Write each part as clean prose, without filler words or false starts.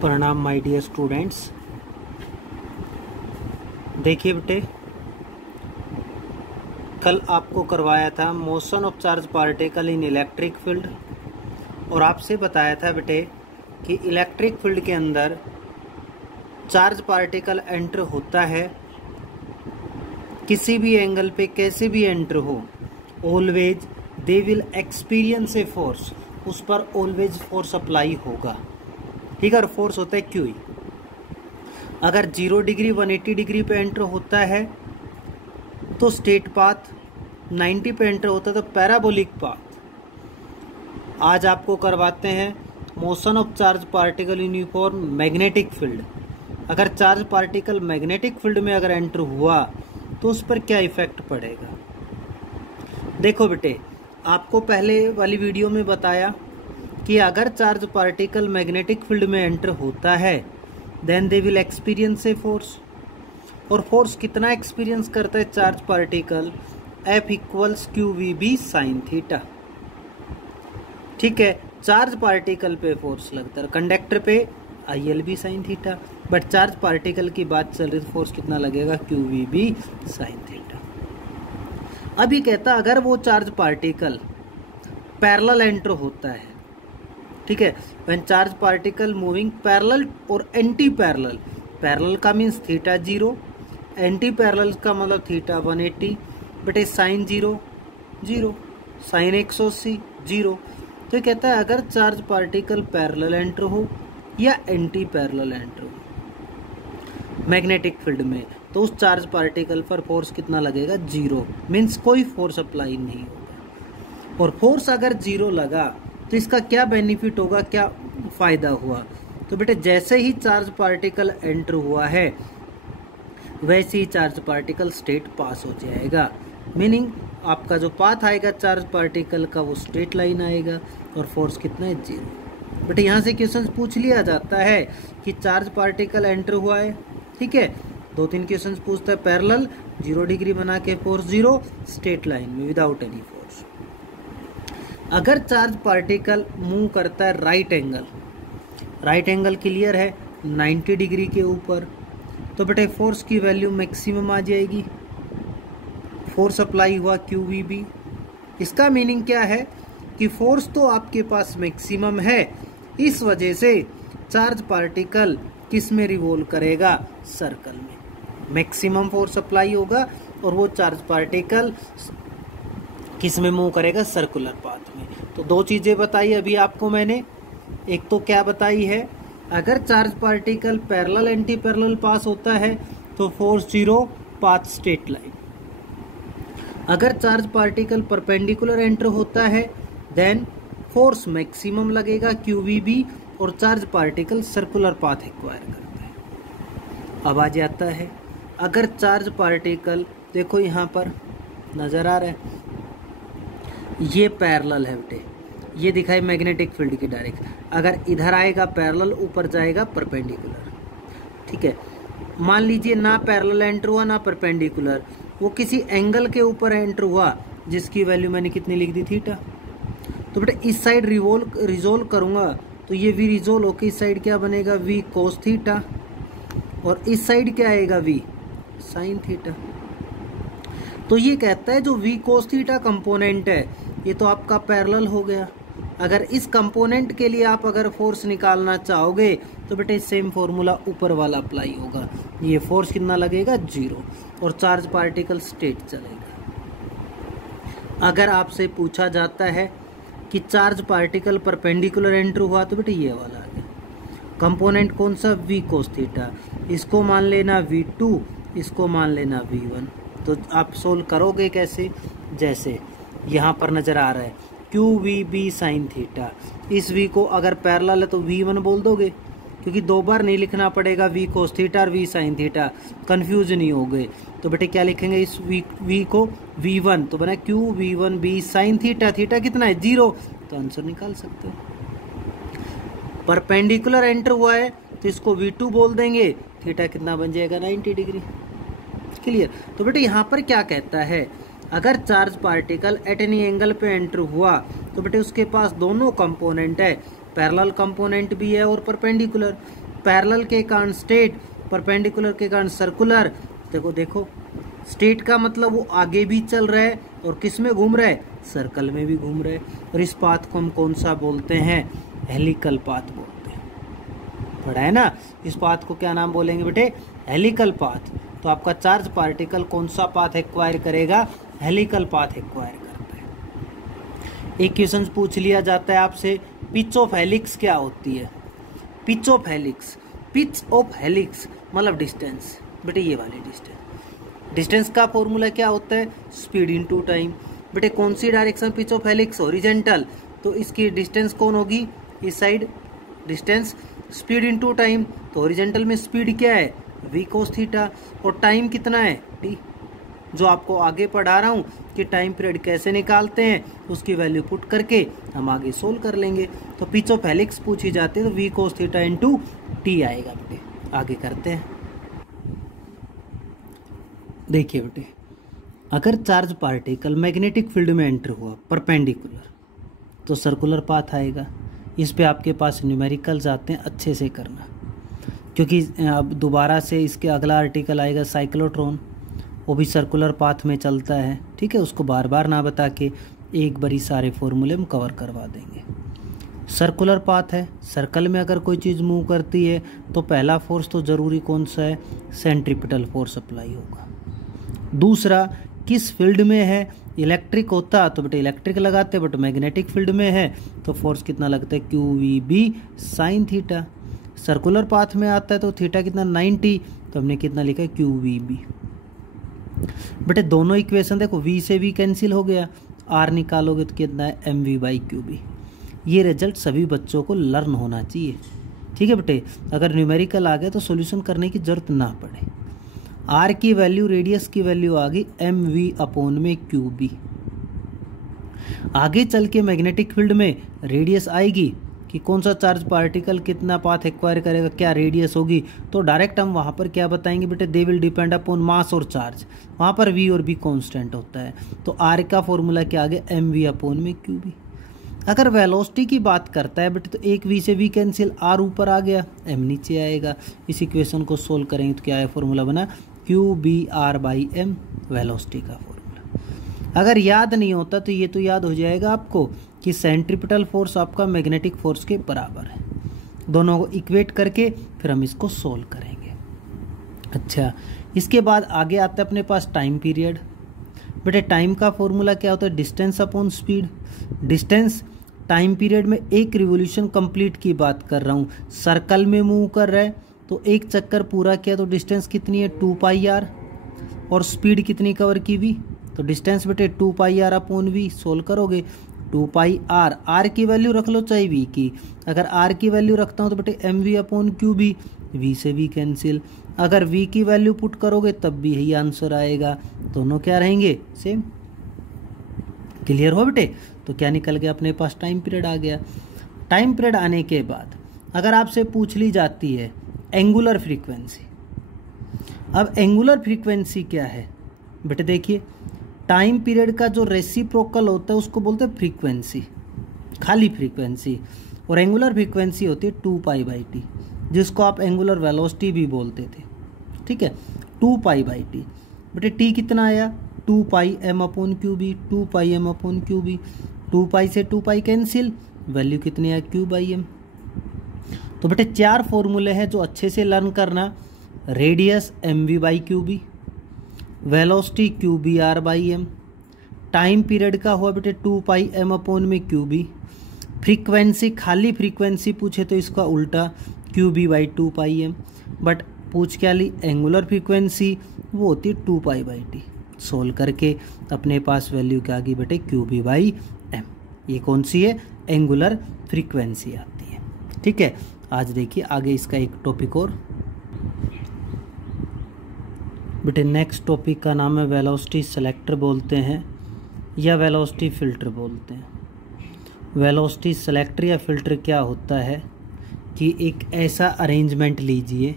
प्रणाम my dear students. देखिए बेटे, कल आपको करवाया था motion of charge particle in electric field और आपसे बताया था बेटे कि इलेक्ट्रिक फील्ड के अंदर चार्ज पार्टिकल एंटर होता है, किसी भी एंगल पे कैसे भी एंटर हो, always they will experience a force, उस पर ऑलवेज फोर्स अप्लाई होगा। ठीक है, फोर्स होता है क्यू। अगर 0 डिग्री 180 डिग्री पे एंटर होता है तो स्ट्रेट पाथ, 90 पे एंटर होता है तो पैराबोलिक पाथ। आज आपको करवाते हैं motion of charge particle uniform magnetic field. अगर चार्ज पार्टिकल मैग्नेटिक फील्ड में अगर एंटर हुआ तो उस पर क्या इफेक्ट पड़ेगा। देखो बेटे, आपको पहले वाली वीडियो में बताया कि अगर चार्ज पार्टिकल मैग्नेटिक फील्ड में एंटर होता है then they will experience a force. और फोर्स कितना एक्सपीरियंस करता है charge particle? F equals Q we B sine theta. ठीक है, चार्ज पार्टिकल पे फोर्स लगता है, कंडक्टर पे IL भी sine theta, but charge particle की बात चल रही है, फोर्स कितना लगेगा? Q we B sine theta. अभी कहता अगर वो चार्ज पार्टिकल पैरेलल एंटर होता है, ठीक है, when charge particle moving parallel और एंटी पैरेलल, पैरेलल का मीन्स थीटा 0, एंटी पैरेलल का मतलब थीटा 180, बटे साइन 0 0, साइन 180 0। तो ये कहता है अगर चार्ज पार्टिकल पैरेलल एंटर हो या एंटी पैरेलल एंटर हो मैग्नेटिक फील्ड में, तो उस चार्ज पार्टिकल पर फोर्स कितना लगेगा? 0, मीन्स कोई फोर्स अप्लाई नहीं होगा। और फोर्स अगर 0 लगा तो इसका क्या बेनिफिट होगा, क्या फायदा हुआ? तो बेटे जैसे ही चार्ज पार्टिकल एंटर हुआ है वैसे ही चार्ज पार्टिकल स्ट्रेट पास हो जाएगा, मीनिंग आपका जो पाथ आएगा चार्ज पार्टिकल का वो स्ट्रेट लाइन आएगा और फोर्स कितना है? 0। बेटे यहाँ से क्वेश्चन पूछ लिया जाता है कि चार्ज पार्टिकल एंटर हुआ है, ठीक है, 2-3 क्वेश्चन पूछता है पैरेलल, 0 डिग्री बना के फोर्स 0, स्ट्रेट लाइन में विदाउट एनी फोर्स। अगर चार्ज पार्टिकल मूव करता है right angle, right angle clear है 90 डिग्री के ऊपर, तो बेटे फोर्स की वैल्यू मैक्सिमम आ जाएगी, फोर्स अप्लाई हुआ क्यू वी बी। इसका मीनिंग क्या है कि फोर्स तो आपके पास मैक्सिमम है, इस वजह से चार्ज पार्टिकल किस में रिवॉल्व करेगा? सर्कल में। मैक्सिमम फोर्स अप्लाई होगा और वो चार्ज पार्टिकल किस में मूव करेगा? सर्कुलर पाथ में। तो 2 चीजें बताई अभी आपको मैंने। एक तो क्या बताई है, अगर charge particle parallel anti parallel pass होता है तो फोर्स 0, पाथ स्ट्रेट लाइन। अगर चार्ज पार्टिकल परपेंडिकुलर एंटर होता है देन फोर्स मैक्सिमम लगेगा क्यू वी बी और charge particle circular path acquire करता है। अब आ जाता है अगर चार्ज पार्टिकल, देखो यहाँ पर नजर आ रहा है, ये पैरेलल है बेटे, ये दिखाई मैग्नेटिक फील्ड की डायरेक्शन। अगर इधर आएगा पैरेलल, ऊपर जाएगा परपेंडिकुलर। ठीक है, मान लीजिए ना पैरेलल एंटर हुआ ना परपेंडिकुलर, वो किसी एंगल के ऊपर एंटर हुआ जिसकी वैल्यू मैंने कितनी लिख दी? थीटा। तो बेटा इस साइड रिजोल्व करूंगा तो ये वी रिजोल्व होकर इस साइड क्या बनेगा? वी कोस थीटा, और इस साइड क्या आएगा? V sine theta. तो ये कहता है जो वी कोस थीटा कंपोनेंट है ये तो आपका पैरेलल हो गया। अगर इस कंपोनेंट के लिए आप अगर फोर्स निकालना चाहोगे तो बेटे सेम फॉर्मूला ऊपर वाला अप्लाई होगा। ये फोर्स कितना लगेगा? 0, और चार्ज पार्टिकल स्ट्रेट चलेगा। अगर आपसे पूछा जाता है कि चार्ज पार्टिकल परपेंडिकुलर एंटर हुआ तो बेटे ये वाला आ गया। कंपोनेंट कौन सा? V cos theta. इसको मान लेना V2, इसको मान लेना V1। तो आप सोल्व करोगे कैसे? जैसे यहाँ पर नजर आ रहा है Q we B sine theta, इस V को अगर पैरेलल है तो V1 बोल दोगे, क्योंकि 2 बार नहीं लिखना पड़ेगा वी कोस थीटा और वी साइन थीटा, कंफ्यूज नहीं हो गए। तो बेटे क्या लिखेंगे इस V को? V1, तो बना Q V1 B sine theta. Theta कितना है? 0, तो आंसर निकाल सकते हो। परपेंडिकुलर एंटर हुआ है तो इसको V2 बोल देंगे, थीटा कितना बन जाएगा? 90 डिग्री। क्लियर? तो बेटे यहाँ पर क्या कहता है, अगर charge particle at any angle पे एंटर हुआ तो बेटे उसके पास दोनों कंपोनेंट है, पैरेलल कंपोनेंट भी है और परपेंडिकुलर। पैरेलल के कारण स्ट्रेट, परपेंडिकुलर के कारण सर्कुलर। देखो स्ट्रेट का मतलब वो आगे भी चल रहा है और किस में घूम रहा है, सर्कल में भी घूम रहा है। और इस पाथ को हम कौन सा बोलते हैं, हेलिकल पाथ बोलते हैं। पढ़ा है ना, इस पाथ को क्या नाम बोलेंगे बेटे, हेलिकल पाथ। तो आपका चार्ज पार्टिकल कौन सा पाथ एक्वायर करेगा, हेलिकल पाथ एक्वायर करता है। एक क्वेश्चन पूछ लिया जाता है आपसे, पिच ऑफ हेलिक्स क्या होती है। Pitch of helix, pitch of helix मतलब डिस्टेंस बेटे, ये वाली डिस्टेंस का फॉर्मूला क्या होता है, स्पीड इनटू टाइम। बेटे कौन सी direction pitch of helix, horizontal, तो इसकी डिस्टेंस कौन होगी, इस side distance, speed into time. तो हॉरिजॉन्टल में स्पीड क्या है, v cos थीटा, और टाइम कितना है, t। जो आपको आगे पढ़ा रहा हूँ कि टाइम पीरियड कैसे निकालते हैं, उसकी वैल्यू पुट करके हम आगे सोल्व कर लेंगे। तो पिच ऑफ हेलिक्स पूछी जाती है तो v cos theta into T आएगा बेटे। आगे करते हैं। देखिए बेटे, अगर चार्ज पार्टिकल मैग्नेटिक फील्ड में एंटर हुआ परपेंडिकुलर, तो सर्कुलर पाथ आएगा। इस पे आपके पास न्यूमेरिकल्स आते हैं, अच्छे से करना, क्योंकि अब दोबारा से इसके अगला आर्टिकल आएगा साइक्लोट्रॉन, वो भी सर्कुलर पाथ में चलता है। ठीक है, उसको बार बार ना बता के एक बारी सारे फॉर्मूले हम कवर करवा देंगे। सर्कुलर पाथ है, सर्कल में अगर कोई चीज़ मूव करती है तो पहला फोर्स तो ज़रूरी कौन सा है, सेंट्रीपिटल फोर्स अप्लाई होगा। दूसरा, किस फील्ड में है, इलेक्ट्रिक होता तो बेटे इलेक्ट्रिक लगाते, बट मैग्नेटिक फील्ड में है तो फोर्स कितना लगता है, Q we B sine theta. Circular path में आता है तो थीटा कितना 90, तो हमने कितना लिखा है, क्यू वी बी। बेटे दोनों इक्वेशन देखो, v से v कैंसिल हो गया, r निकालोगे तो कितना है, M V by Q B. ये रिजल्ट सभी बच्चों को लर्न होना चाहिए। ठीक है बेटे, अगर न्यूमेरिकल आ गया तो सॉल्यूशन करने की जरूरत ना पड़े। r की वैल्यू, रेडियस की वैल्यू आ गई एम वी अपॉन में क्यू बी। आगे चल के मैग्नेटिक फील्ड में रेडियस आएगी कि कौन सा चार्ज पार्टिकल कितना पाथ एक्वायर करेगा, क्या रेडियस होगी, तो डायरेक्ट हम वहाँ पर क्या बताएंगे बेटे, they will depend upon mass और चार्ज। वहाँ पर v और b कांस्टेंट होता है, तो r का फॉर्मूला क्या आ गया, एम वी अपॉन में क्यू बी। अगर वेलोसिटी की बात करता है बेटे तो एक v से v कैंसिल, r ऊपर आ गया, m नीचे आएगा। इस इक्वेशन को सोल्व करेंगे तो क्या है, फॉर्मूला बना Q B R by M, velocity का फॉर्मूला। अगर याद नहीं होता तो ये तो याद हो जाएगा आपको कि सेंट्रीपिटल फोर्स आपका मैग्नेटिक फोर्स के बराबर है। दोनों को इक्वेट करके फिर हम इसको सोल्व करेंगे। अच्छा, इसके बाद आगे आता है अपने पास टाइम पीरियड। बेटे टाइम का फॉर्मूला क्या होता है, distance upon speed. Distance time period में एक रिवोल्यूशन कंप्लीट की बात कर रहा हूँ, सर्कल में मूव कर रहा है तो एक चक्कर पूरा किया तो डिस्टेंस कितनी है, 2 पाई आर, और स्पीड कितनी कवर की वी, तो डिस्टेंस बेटे 2 पाई आर अपॉन वी। सोल्व करोगे 2 पाई आर, आर की वैल्यू रख लो चाहे वी की। अगर आर की वैल्यू रखता हूँ तो बेटे M V upon Q B, V से वी कैंसिल। अगर वी की वैल्यू पुट करोगे तब भी यही आंसर आएगा, दोनों क्या रहेंगे, सेम। क्लियर हो बेटे, तो क्या निकल गया अपने पास, टाइम पीरियड आ गया। टाइम पीरियड आने के बाद अगर आपसे पूछ ली जाती है एंगुलर फ्रीक्वेंसी। अब एंगुलर फ्रीक्वेंसी क्या है बेटे, देखिए टाइम पीरियड का जो रेसिप्रोकल होता है उसको बोलते हैं फ्रीक्वेंसी, खाली फ्रीक्वेंसी, और एंगुलर फ्रीक्वेंसी होती है 2 पाई बाई टी, जिसको आप एंगुलर वेलोसिटी भी बोलते थे। ठीक है, 2 पाई बाई टी। बेटे टी कितना आया, 2 pi M upon Q B, 2 pi M upon Q B. 2 पाई से 2 पाई कैंसिल, वैल्यू कितनी है, क्यू बाई एम। तो बेटे 4 फॉर्मूले हैं जो अच्छे से लर्न करना, radius M V by Q B, velocity Q B R by M, time period का हुआ बेटे 2 पाई एम अपॉन में क्यू बी, फ्रीक्वेंसी खाली फ्रीक्वेंसी पूछे तो इसका उल्टा Q B by 2 pi M, but पूछ क्या ली, एंगुलर फ्रीक्वेंसी, वो होती है 2 पाई बाई टी। सोल्व करके अपने पास वैल्यू क्या आ गई बेटे, क्यू बी बाई एम। ये कौन सी है, एंगुलर फ्रीक्वेंसी आती है। ठीक है, आज देखिए आगे इसका एक टॉपिक और बेटे, नेक्स्ट टॉपिक का नाम है वेलोसिटी सेलेक्टर बोलते हैं या वेलोसिटी फ़िल्टर बोलते हैं। वेलोसिटी सेलेक्टर या फ़िल्टर क्या होता है कि एक ऐसा अरेंजमेंट लीजिए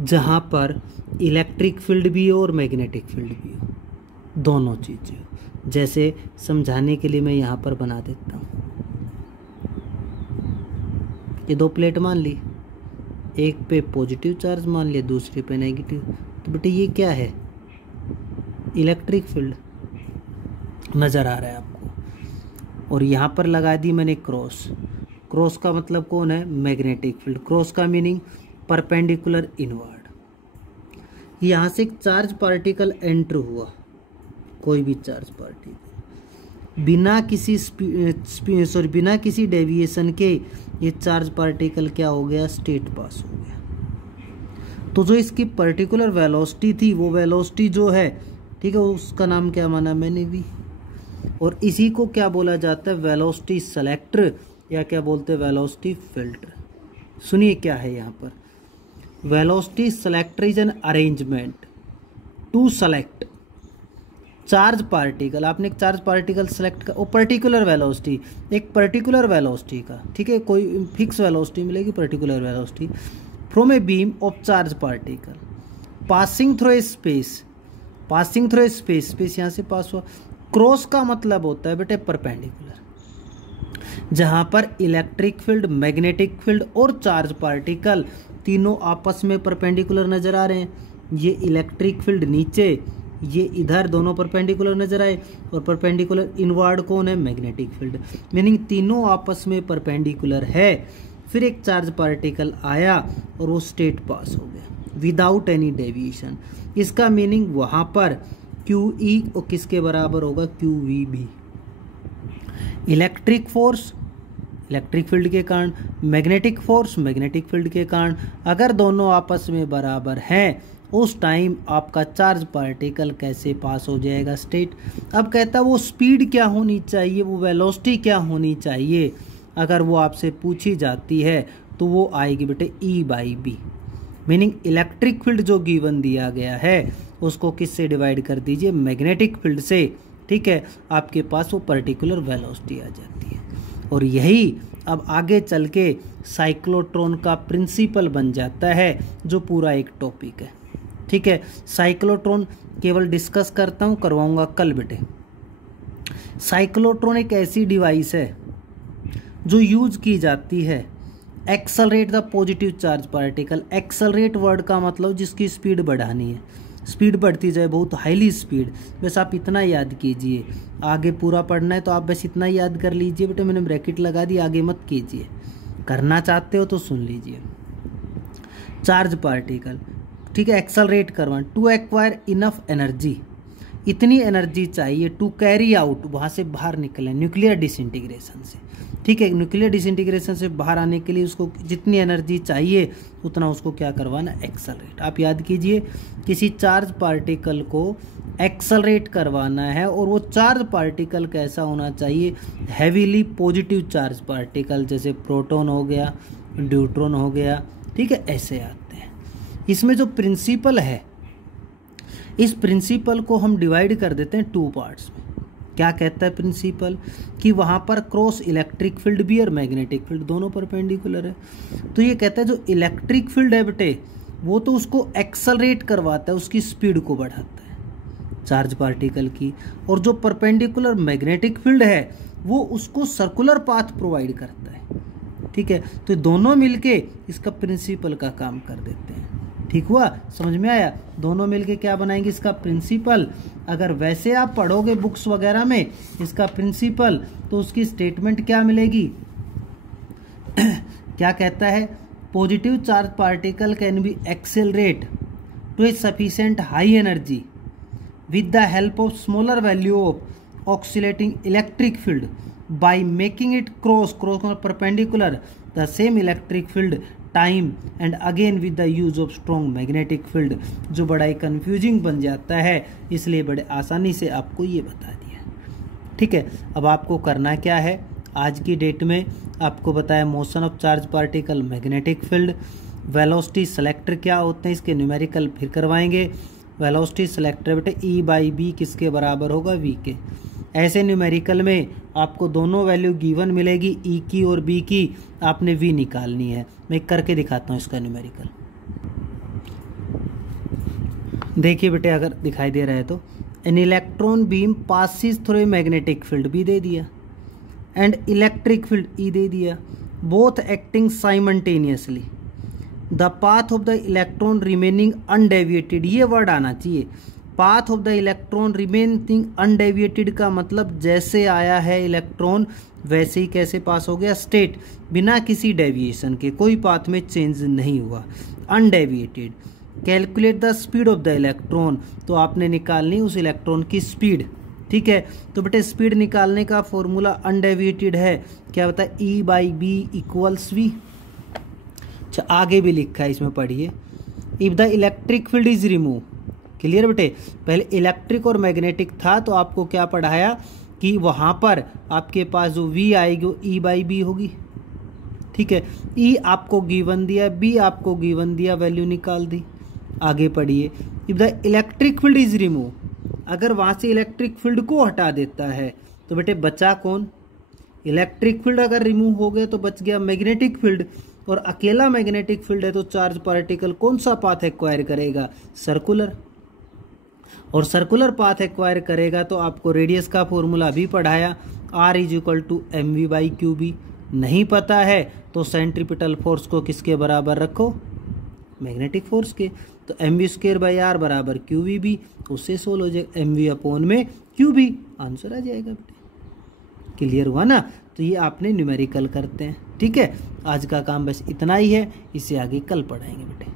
जहाँ पर इलेक्ट्रिक फील्ड भी हो और मैग्नेटिक फील्ड भी हो, दोनों चीज़ें हो। जैसे समझाने के लिए मैं यहाँ पर बना देता हूँ, ये 2 प्लेट मान ली, एक पे पॉजिटिव चार्ज मान लिया, दूसरे पे नेगेटिव। तो बेटे ये क्या है, इलेक्ट्रिक फील्ड नज़र आ रहा है आपको। और यहाँ पर लगा दी मैंने क्रॉस। क्रॉस का मतलब कौन है, मैग्नेटिक फील्ड। क्रॉस का मीनिंग परपेंडिकुलर इनवर्ड। यहाँ से एक चार्ज पार्टिकल एंटर हुआ, कोई भी चार्ज पार्टिकल, बिना किसी डेविएशन के ये चार्ज पार्टिकल क्या हो गया, स्टेट पास हो गया। तो जो इसकी पर्टिकुलर वेलोसिटी थी, वो वेलोसिटी जो है, ठीक है, उसका नाम क्या माना मैंने, वी। और इसी को क्या बोला जाता है, वेलोसिटी सेलेक्टर, या क्या बोलते हैं, वेलोसिटी फिल्टर। सुनिए क्या है यहाँ पर, velocity selector is an arrangement to select charge particle. आपने एक चार्ज पार्टिकल सेलेक्ट कर, वो पर्टिकुलर वेलोसिटी, एक पर्टिकुलर वेलोसिटी का, ठीक है, कोई फिक्स वेलोसिटी मिलेगी, particular velocity, from a beam of charge particle passing through a space. Passing through a space, space यहाँ से पास हुआ। क्रॉस का मतलब होता है बेटे परपेंडिकुलर, जहां पर इलेक्ट्रिक फील्ड, मैग्नेटिक फील्ड और चार्ज पार्टिकल तीनों आपस में परपेंडिकुलर नजर आ रहे हैं। ये इलेक्ट्रिक फील्ड नीचे, ये इधर, दोनों परपेंडिकुलर नजर आए। और परपेंडिकुलर इनवर्ड कौन है, मैग्नेटिक फील्ड। मीनिंग तीनों आपस में परपेंडिकुलर है। फिर एक चार्ज पार्टिकल आया और वो स्टेट पास हो गया विदाउट एनी डेविएशन। इसका मीनिंग वहां पर QE और किसके बराबर होगा, QVB। Electric force, electric field के कारण, मैग्नेटिक फोर्स, मैग्नेटिक फील्ड के कारण, अगर दोनों आपस में बराबर हैं, उस टाइम आपका चार्ज पार्टिकल कैसे पास हो जाएगा, स्टेट। अब कहता है वो स्पीड क्या होनी चाहिए, वो वेलोसिटी क्या होनी चाहिए। अगर वो आपसे पूछी जाती है तो वो आएगी बेटे E/B। मीनिंग इलेक्ट्रिक फील्ड जो गिवन दिया गया है उसको किससे डिवाइड कर दीजिए, मैग्नेटिक फील्ड से, ठीक है, आपके पास वो पर्टिकुलर वेलोसिटी आ जाती है। और यही अब आगे चल के साइक्लोट्रॉन का प्रिंसिपल बन जाता है, जो पूरा एक टॉपिक है, ठीक है। साइक्लोट्रॉन केवल डिस्कस करता हूँ, करवाऊंगा कल बेटे। साइक्लोट्रॉन एक ऐसी डिवाइस है जो यूज की जाती है accelerate the positive charge particle. Accelerate word का मतलब जिसकी स्पीड बढ़ानी है, स्पीड बढ़ती जाए, बहुत हाईली स्पीड। बस आप इतना याद कीजिए, आगे पूरा पढ़ना है तो आप बस इतना याद कर लीजिए बेटे, मैंने ब्रैकेट लगा दी, आगे मत कीजिए। करना चाहते हो तो सुन लीजिए। चार्ज पार्टिकल, ठीक है, एक्सेलरेट करवाना, टू एक्वायर इनफ एनर्जी, इतनी एनर्जी चाहिए टू कैरी आउट, वहाँ से बाहर निकले न्यूक्लियर डिसइंटीग्रेशन से, ठीक है। न्यूक्लियर डिसइंटीग्रेशन से बाहर आने के लिए उसको जितनी एनर्जी चाहिए उतना उसको क्या करवाना, एक्सेलरेट। आप याद कीजिए, किसी चार्ज पार्टिकल को एक्सेलरेट करवाना है और वो चार्ज पार्टिकल कैसा होना चाहिए, हैवीली पॉजिटिव चार्ज पार्टिकल, जैसे प्रोटॉन हो गया, न्यूट्रॉन हो गया, ठीक है, ऐसे आते हैं। इसमें जो प्रिंसिपल है, इस प्रिंसिपल को हम डिवाइड कर देते हैं टू पार्ट्स में। क्या कहता है प्रिंसिपल, कि वहां पर क्रॉस इलेक्ट्रिक फील्ड भी और मैग्नेटिक फील्ड दोनों परपेंडिकुलर है। तो ये कहता है जो इलेक्ट्रिक फील्ड है बेटे, वो तो उसको एक्सेलरेट करवाता है, उसकी स्पीड को बढ़ाता है चार्ज पार्टिकल की। और जो परपेंडिकुलर मैग्नेटिक फील्ड है वो उसको सर्कुलर पाथ प्रोवाइड करता है, ठीक है। तो दोनों मिलके इसका प्रिंसिपल का काम कर देते हैं, ठीक हुआ, समझ में आया। दोनों मिलके क्या बनाएंगे, इसका प्रिंसिपल। अगर वैसे आप पढ़ोगे बुक्स वगैरह में इसका प्रिंसिपल, तो उसकी स्टेटमेंट क्या मिलेगी क्या कहता है, positive charge particle can be accelerate to a sufficient high energy with the help of smaller value of oscillating electric field by making it cross perpendicular the same electric field time and again with the use of strong magnetic field. जो बड़ा ही confusing बन जाता है, इसलिए बड़े आसानी से आपको ये बता दिया, ठीक है। अब आपको करना क्या है, आज की डेट में आपको बताया motion of charge particle, magnetic field, velocity selector क्या होते हैं, इसके न्यूमेरिकल फिर करवाएंगे। वेलोसिटी सेलेक्टर बेटे E/B किसके बराबर होगा, V के। ऐसे न्यूमेरिकल में आपको दोनों वैल्यू गिवन मिलेगी, E की और B की, आपने V निकालनी है। मैं करके दिखाता हूँ इसका न्यूमेरिकल। देखिए बेटे, अगर दिखाई दे रहा है तो, an electron beam passes through magnetic field भी दे दिया एंड इलेक्ट्रिक फील्ड E दे दिया, both acting simultaneously the path of the electron remaining undeviated, ये वर्ड आना चाहिए। Path of the electron remaining undeviated का मतलब जैसे आया है इलेक्ट्रॉन वैसे ही कैसे पास हो गया, स्टेट, बिना किसी डेविएशन के, कोई पाथ में चेंज नहीं हुआ, undeviated. Calculate the speed of the electron, तो आपने निकालनी उस इलेक्ट्रॉन की स्पीड, ठीक है। तो बेटे स्पीड निकालने का फॉर्मूला अनडेविएटेड है, क्या होता है, E/B = V। अच्छा आगे भी लिखा है इसमें पढ़िए, if the electric field is remove, clear बेटे, पहले इलेक्ट्रिक और मैग्नेटिक था तो आपको क्या पढ़ाया कि वहां पर आपके पास जो V आएगी वो E/B होगी, ठीक है। E आपको गिवन दिया, B आपको गिवन दिया, वैल्यू निकाल दी। आगे पढ़िए, if the electric field is remove, अगर वहां से इलेक्ट्रिक फील्ड को हटा देता है तो बेटे बचा कौन, इलेक्ट्रिक फील्ड अगर रिमूव हो गया तो बच गया मैग्नेटिक फील्ड, और अकेला मैग्नेटिक फील्ड है तो चार्ज पार्टिकल कौन सा पाथ एक्वायर करेगा, सर्कुलर, और सर्कुलर पाथ एक्वायर करेगा तो आपको रेडियस का फॉर्मूला भी पढ़ाया, R = mv/qb। नहीं पता है तो सेंट्रीपिटल फोर्स को किसके बराबर रखो, मैग्नेटिक फोर्स के, तो mv²/r = qvb, उससे सोल्व हो जाएगा, mv/qb, आंसर आ जाएगा बेटे। क्लियर हुआ ना, तो ये आपने न्यूमेरिकल करते हैं, ठीक है। आज का काम बस इतना ही है, इससे आगे कल पढ़ाएंगे बेटे।